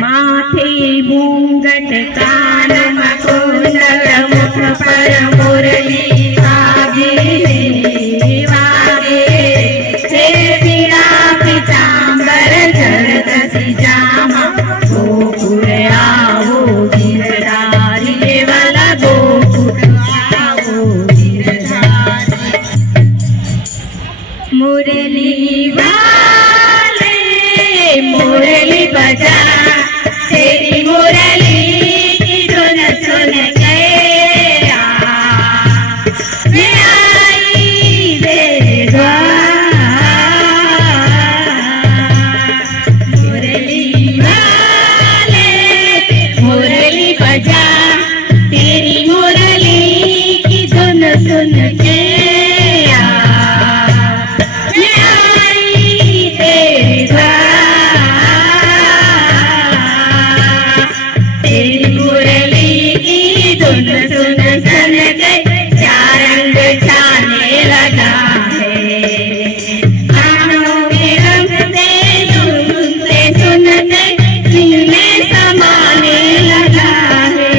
माथे मुंगट कान कुंडल मुख पर मुरली वागे वागे हे पीड़ा पीतांबर जड़त सिजामा गोकुल आओ गिरधारी वाला गोकुल आओ गिरधारी मुरली वाले मुरली बजा तेरी मुरली की धुन सुन गया मैं आई तेरे द्वार मुरली वाले मुरली बजा तेरी मुरली की धुन सुन गया मैं आई तेरे द्वार तेरी मुरली की धुन सुन सुन के चार रंग छाने लगा है कानों के रंग से सुनते सुनते दिल में समाने लगा है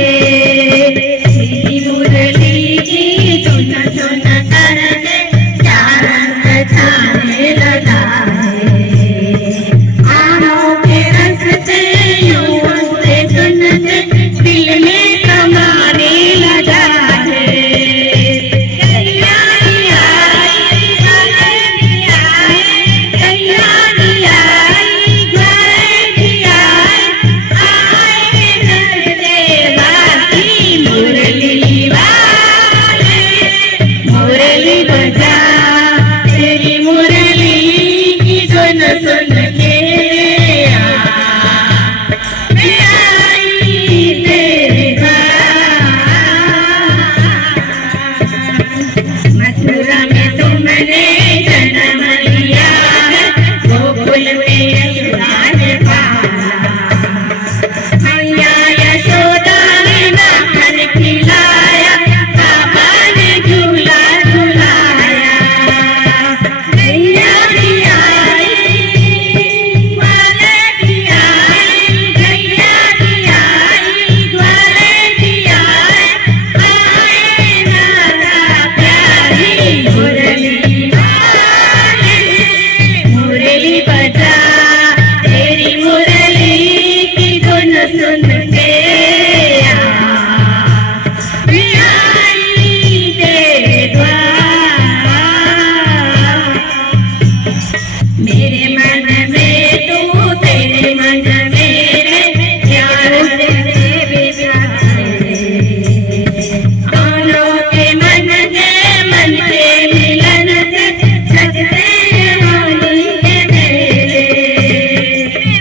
तेरी मुरली की धुन सुन करके चार रंग छाने लगा है कानों के रंग से सुनते सुनते दिल में समाने लगा है कल्याणी आई कल्याणी आई कल्याणी आई कल्याणी आई आए देवासी मुरली वाले मुरली बजा तेरी मुरली की धुन सुन के मैं आई तेरे द्वार मथुरा में तुमने जन्म लिया है गोकुल में यशोदा ने पाला मैया यशोदा ने माखन खिलाया बाबा ने झूला झुलाया मैया भी आई ग्वाले भी आई गैया भी आई ग्वाले भी आए नाना प्यारी मुरली वाले मुरली बजा तेरी मुरली की धुन सुन के मैं आई तेरे द्वार मेरे मन में तू तेरे मन मेरे प्यार तेरे बिसरे दोनों के मन के मिलन से सजते होली के मेरे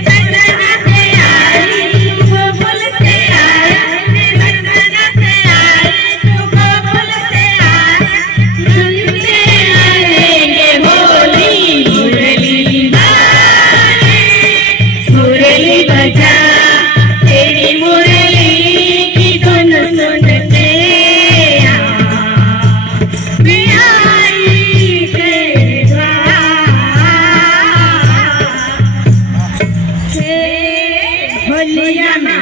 बसना से आई गोकुल से आई बसना से आई गोकुल से आई सुनते आएंगे होली मुरली वाले मुरली बजा तेरी मुरली की धुन सुन के मैं आई तेरे द्वार होलिया में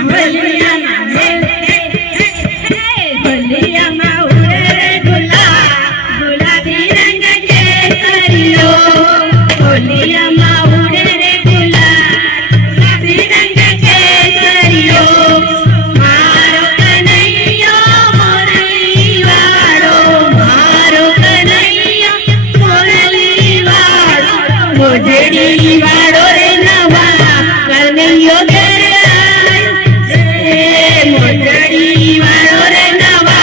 होलिया में उड़े रे गुलाबी रंग के सरियो होलिया में उड़े रे गुलाबी रंग के सरियो मारो कन्हैया मुरली वालो मारो कन्हैया मुरली वालो मोजड़ी वालो रे नवा कन्हैयो घर आए मोजड़ी वालो रे नवा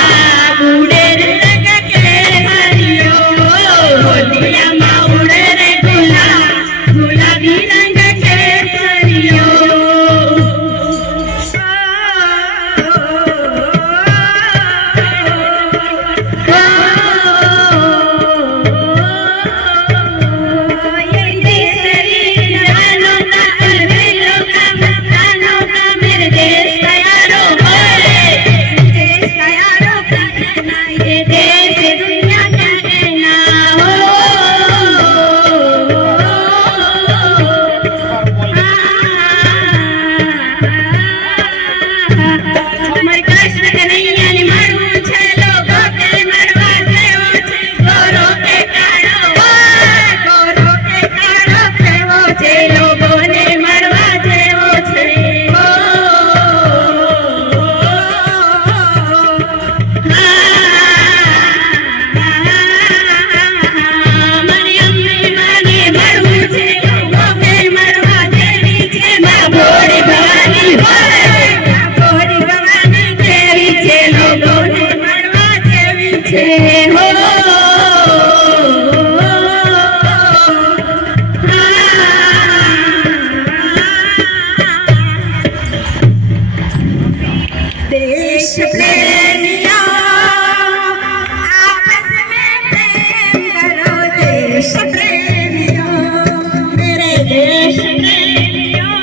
उड़े रे रंग के हरियो होलिया में उड़े रे गुलाबी रंग के सरियो ये केसरी છે લોકોને મળવા જેવો છે મારી અમ્મી માને મળવું છે લોકોને મળવા જેવી છે માં ભોળી ભવાની ભોળી ભવાની જેવી છે લોકોને મળવા જેવી છે હો देश प्रेमियों आपस में प्रेम करो देश प्रेमियों मेरे देश प्रेमियों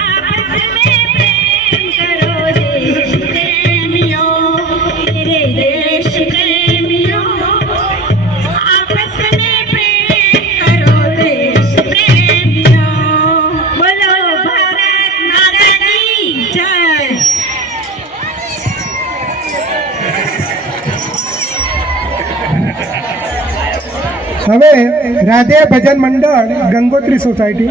आपस में प्रेम करो देश प्रेमियों मेरे देश प्रेमियों आपस में प्रेम करो देश प्रेमियों बोलो भारत माता की जय હવે રાધે ભજન મંડળ ગંગોત્રી સોસાયટી